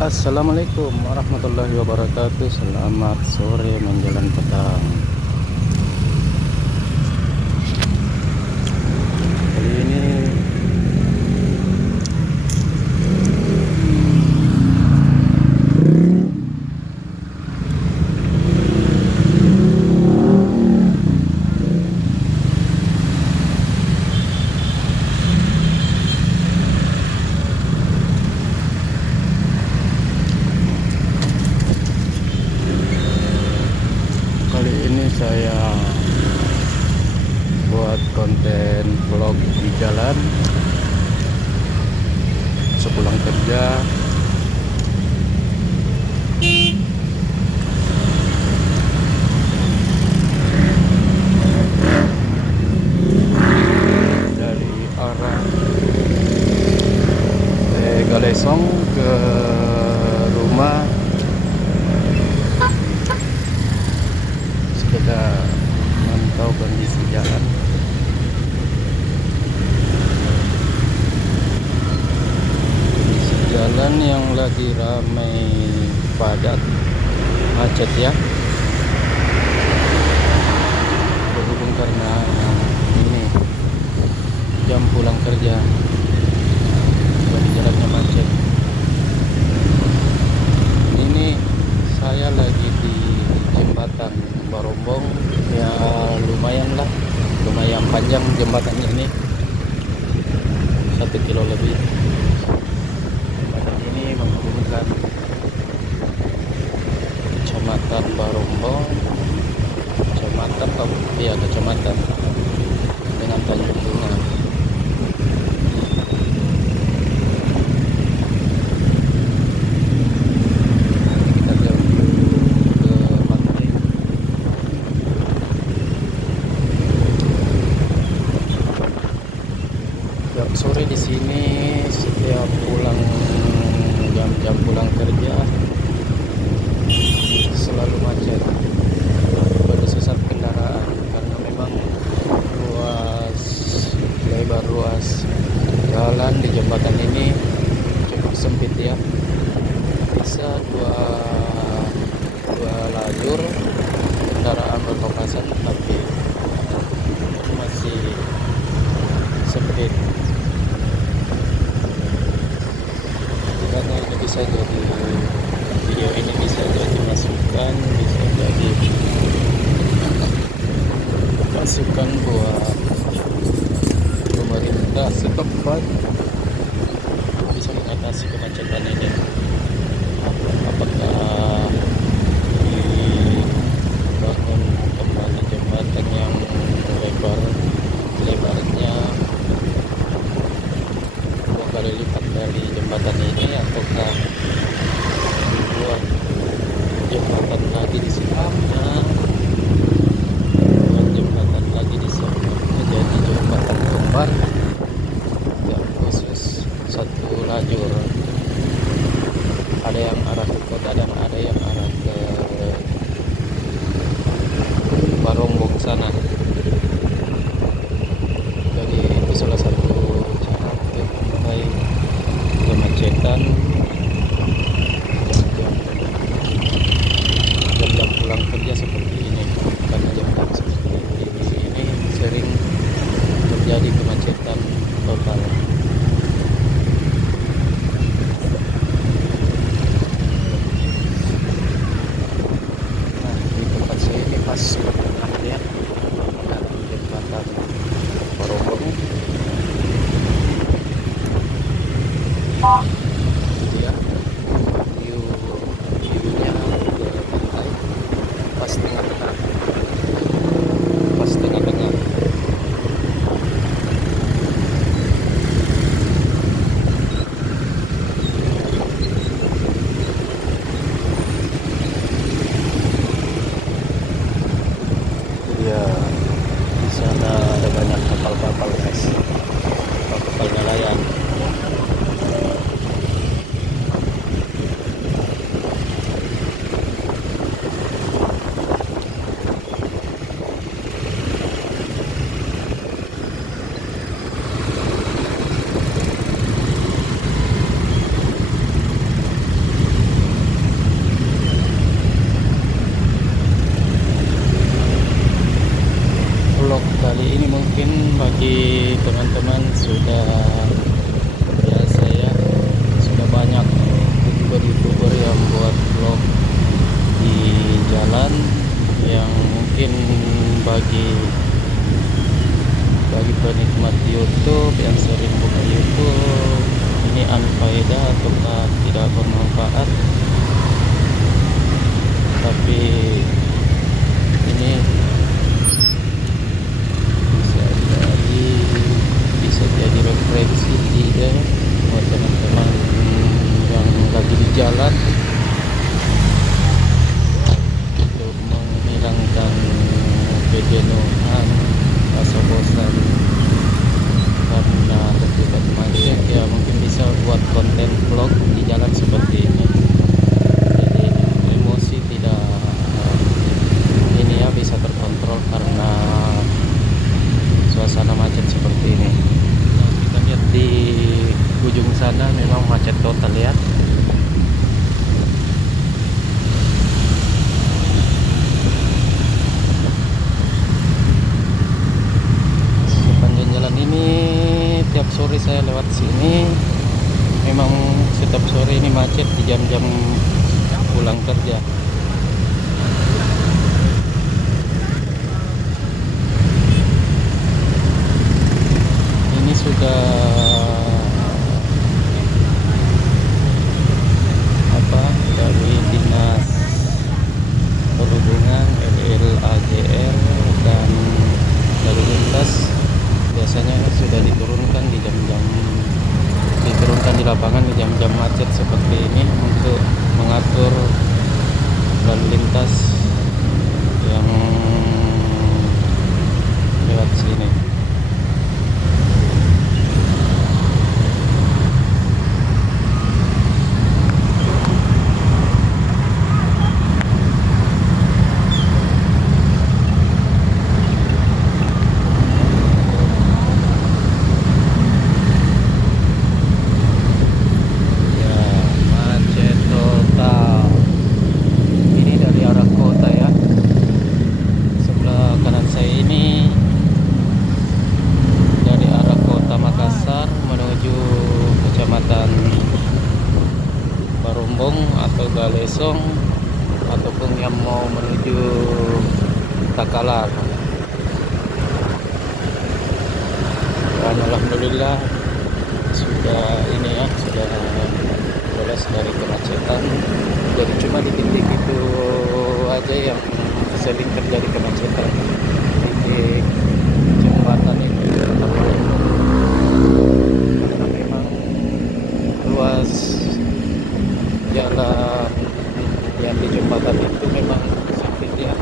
Assalamualaikum warahmatullahi wabarakatuh. Selamat sore menjelang petang. Kali ini saya buat konten vlog di jalan sepulang kerja. Dari arah Galesong ke rumah, kita mantau kondisi jalan. Kondisi jalan yang lagi ramai padat, macet ya. Berhubung karena ini jam pulang kerja, jadi jalannya macet. Ini saya lagi di jembatan Barombong, ya lumayan panjang jembatannya ini, 1 kilo lebih. Jembatan ini menghubungkan Kecamatan Barombong, kecamatan dengan Tanjung Bunga. Sore di sini setiap pulang jam pulang kerja selalu macet, bersesat kendaraan karena memang lebar ruas jalan di jembatan ini cukup sempit ya, bisa dua lajur kendaraan berpapasan, tapi masih sempit. Karena ini bisa jadi video ini bisa jadi masukan buat pemerintah setempat bisa mengatasi kemacetan ini. Apakah dibangun kembali jembatan yang lebarnya 2 kali lipat dari jembatan ini, ataukah dibuat jembatan lagi di sebelahnya, buat jembatan lagi di sana menjadi jembatan kembar yang khusus 1 lajur, ada yang arah ke kota dan ada yang arah ke Barombong sana. Jadi itu salah satu cara untuk mengurai kemacetan jam pulang kerja seperti ini. Karena jam seperti ini sering terjadi kemacetan total. Nah, di tempat saya ini pas pertengahan ya, dari jembatan Barombong. Ya, ataukah tidak bermanfaat, tapi ini bisa jadi refleksi ide buat teman-teman yang lagi di jalan untuk menghilangkan kejenuhan, rasa bosan karena terjebak macet. Ya mungkin bisa buat konten vlog di jalan seperti ini, jadi emosi tidak ini ya, bisa terkontrol karena suasana macet seperti ini. Nah, kita lihat di ujung sana memang macet total ya. Sepanjang jalan ini tiap sore saya lewat sini, memang setiap sore ini macet di jam-jam pulang kerja. Ini sudah dari dinas perhubungan, LLAJR dan lalu lintas biasanya sudah diturunkan di lapangan di jam-jam macet seperti ini untuk mengatur lalu lintas yang lewat sini. Atau Galesong ataupun yang mau menuju Takalar. Dan alhamdulillah sudah ini ya, sudah bebas dari kemacetan. Jadi cuma di titik itu aja yang sering terjadi kemacetan, titik jembatan ini, karena memang luas jalan yang di jembatan itu memang sempit ya,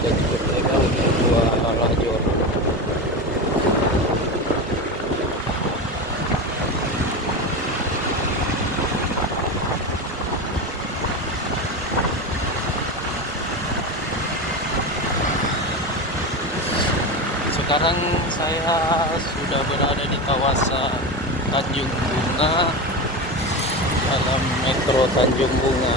dan cukup lebar untuk dua lajur. Sekarang saya sudah berada di kawasan Tanjung Bunga, dalam Metro Tanjung Bunga.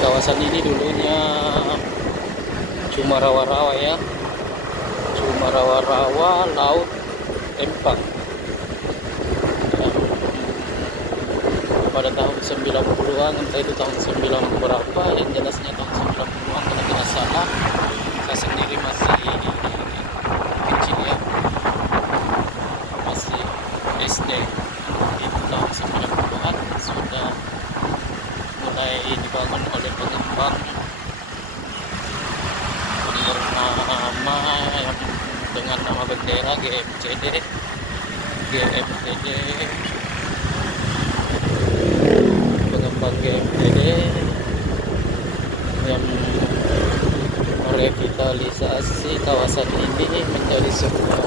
Kawasan ini dulunya cuma rawa-rawa ya, cuma rawa-rawa, laut, empang. Pada tahun 90-an, entah itu tahun 90 berapa, yang jelasnya tahun 90-an kalau tidak salah. Saya sendiri masih kecil ya, masih SD. Itu tahun 90-an sudah mulai dibangun oleh pengembang bernama yang dengan nama bendera GMTD pengembang GMTD yang merevitalisasi kawasan ini menjadi sebuah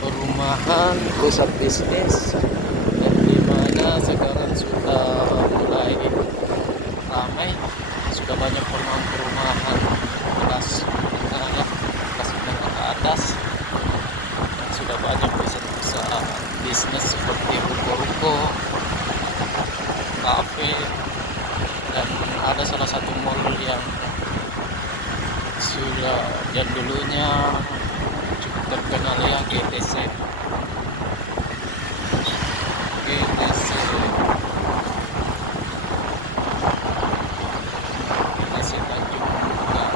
perumahan pusat bisnis, yang dimana sekarang sudah mulai ramai, sudah banyak perumahan kelas menengah ya, kelas menengah ke atas, dan sudah banyak pusat bisnis seperti ruko-ruko, kafe, dan ada salah satu mall yang dulunya cukup terkenal ya, GTC Tanjung Bunga.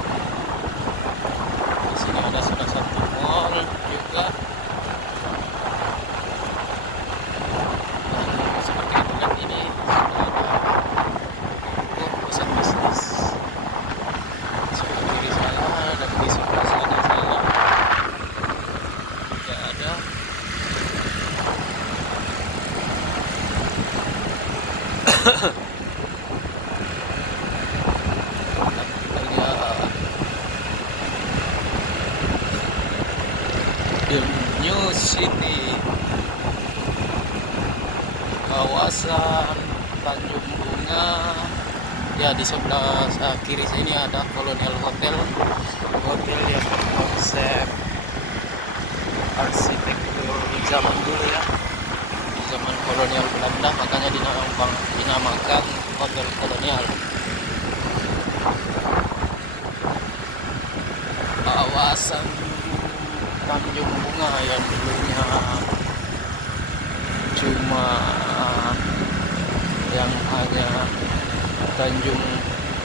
The New City, kawasan Tanjung Bunga. Ya, di sebelah kiri sini ada Colonial Hotel, hotel yang konsep arsitektur zaman dulu ya, di zaman kolonial Belanda, makanya dinamakan Hotel Kolonial. Kawasan Tanjung Bunga yang dulunya cuma yang hanya Tanjung,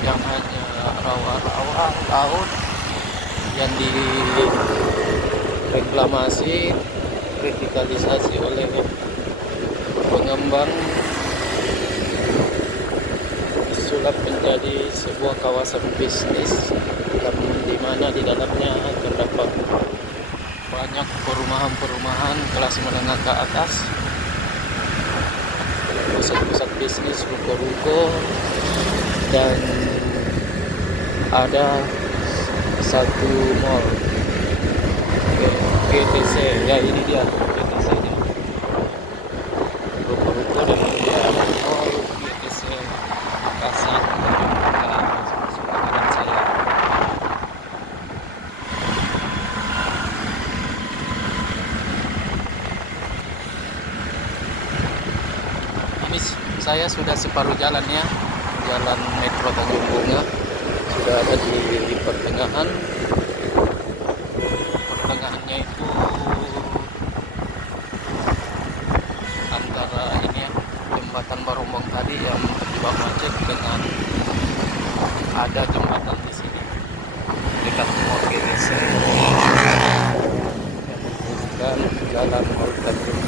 yang hanya rawa-rawa laut yang direklamasi, revitalisasi oleh pengembang, disulap menjadi sebuah kawasan bisnis di mana di dalamnya terdapat banyak perumahan-perumahan kelas menengah ke atas, pusat-pusat bisnis, ruko-ruko, dan ada satu mall GTC. Ya, ini dia GTC nya, ruko-ruko dan kemudian mall GTC Bekasi sebelah kanan saya. Ini saya sudah separuh jalan ya, jalan Metro Tanjung Bunga sudah ada di pertengahan. Pertengahannya itu antara ini ya, jembatan Barombong tadi yang terjebak macet, dengan ada jembatan di sini dekat Mall GTC yang menghubungkan jalan Mall Tanjung,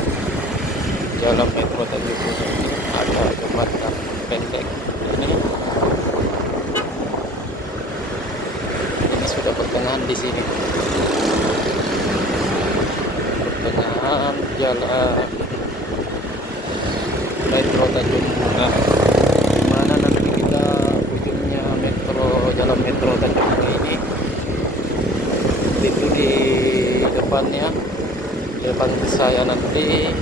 jalan Metro Tanjung Bunga ini. Ada jembatan pendek ini sudah pertengahan di sini, pertengahan jalan Metro Tanjung Bunga, dimana nanti kita ujungnya jalan Metro Tanjung Bunga ini itu di depannya, di depan saya nanti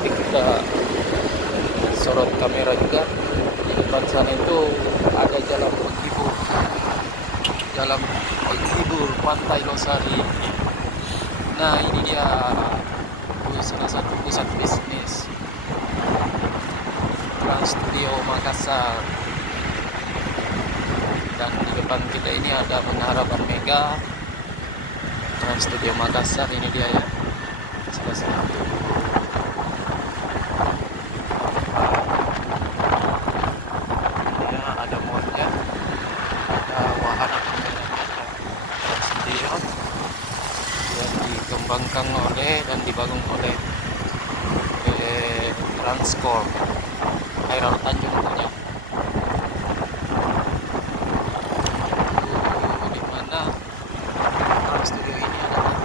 kita sorot kamera juga. Di depan sana itu ada jalan penghibur Pantai Losari. Nah, ini dia salah satu pusat bisnis Trans Studio Makassar. Dan di depan kita ini ada Menara Bank Mega, Trans Studio Makassar. Ini dia ya, salah satu. Ada mallnya, ada wahana permainannya, Trans Studio yang dikembangkan oleh dan dibangun oleh Transcorp, Khairul Tanjung punya. Di mana Trans Studio ini adalah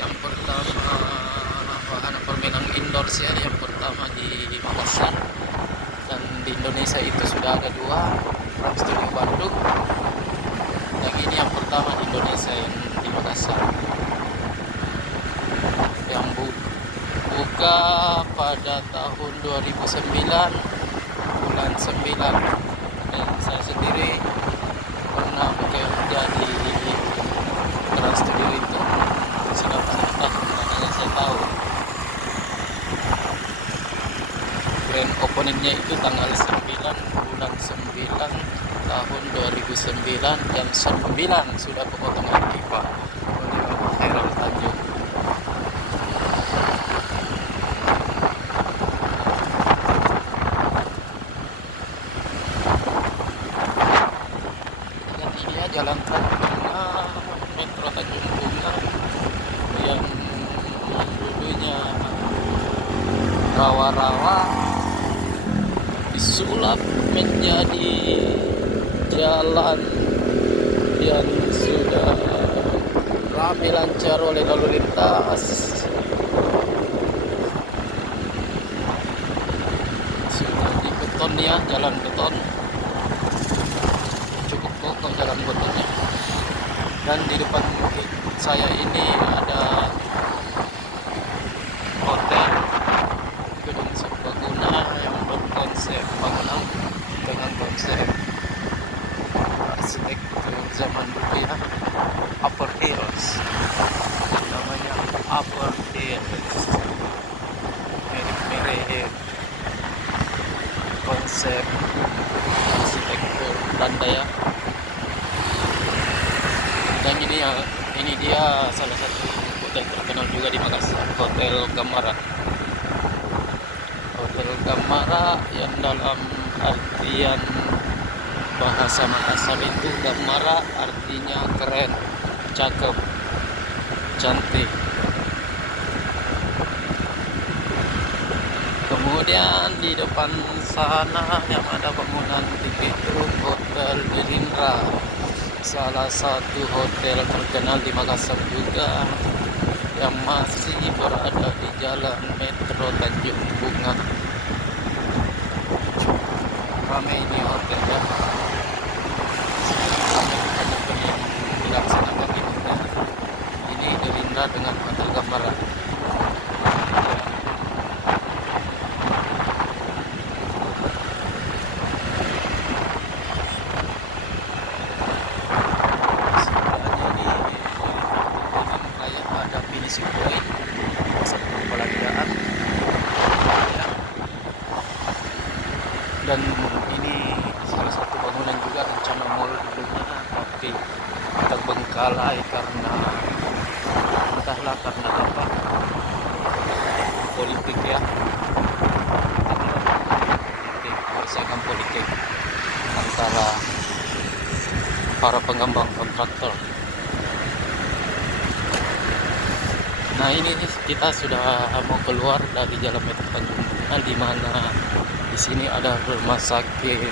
yang pertama, wahana permainan indoor ya, yang pertama di Makassar. Dan di Indonesia itu sudah ada 2, Trans Studio Bandung, yang ini yang pertama di Indonesia yang di Makassar, yang buka pada tahun 2009 bulan 9. Dan saya sendiri pernah bekerja di Trans Studio itu, sudah makanya saya tahu. Grand openingnya itu tanggal 9 bulan 9 tahun 2009 jam 9 sudah pemotongan pipa oleh Khairul Tanjung. Dan ini ya jalan Metro Tanjung Bunga yang dulunya rawa-rawa disulap menjadi jalan yang sudah ramai lancar oleh lalu lintas, sudah dibeton ini ya, jalan beton, cukup kokoh jalan betonnya. Dan di depan saya ini ada hotel gedung serbaguna yang berkonsep bangunan dengan konsep arsitektur zaman dulu ya, Upper Hills, namanya Upper Hills, mirip-mirip konsep arsitektur Belanda ya. Dan ini dia salah satu hotel terkenal juga di Makassar, Hotel Gamara. Hotel Gamara yang dalam artian bahasa Makassar itu Gamara artinya keren, cakep, cantik. Kemudian di depan sana yang ada bangunan tinggi itu Hotel Gerindra, salah satu hotel terkenal di Makassar juga yang masih berada di Jalan Metro Tanjung Bunga. Ramai ini hotel ya. Event yang dilaksanakan di hotel ini Gerindra dengan Hotel Gamara. Point pasar perbelanjaan ya. Dan ini salah satu bangunan juga rencana mall dulunya, tapi terbengkalai karena entahlah karena apa, politik ya, persaingan politik antara para pengembang kontraktor. Nah ini kita sudah mau keluar dari Jalan Metro Tanjung Bunga, di mana di sini ada rumah sakit,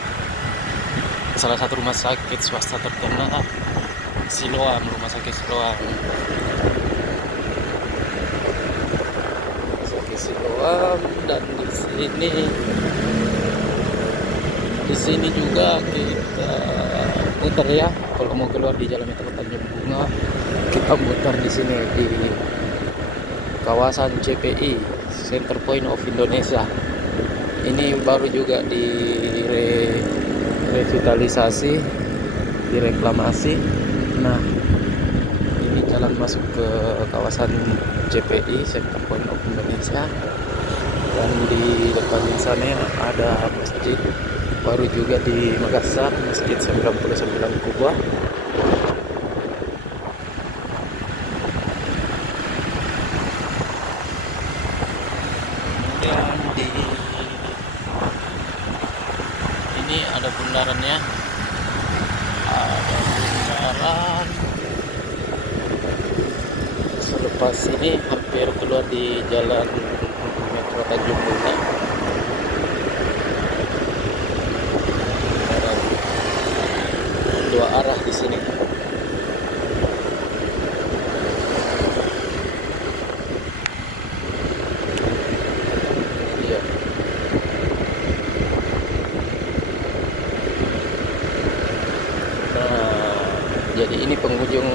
salah satu rumah sakit swasta terkenal, Siloam, Rumah Sakit Siloam. Rumah Sakit Siloam. Dan di sini juga kita muter ya, kalau mau keluar di Jalan Metro Tanjung Bunga kita muter di sini di kawasan CPI, Center Point of Indonesia. Ini baru juga direvitalisasi, direklamasi. Nah, ini jalan masuk ke kawasan CPI, Center Point of Indonesia. Dan di depan sana ada masjid baru juga di Makassar, Masjid 99 Kubah. Ini ada bundarannya, selepas ini hampir keluar di Jalan Metro Tanjung Bunga. Ada dua arah di sini. Iya. Jadi ini penghujung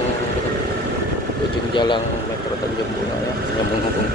jalan Metro Tanjung Bunga ya, yang menghubungkan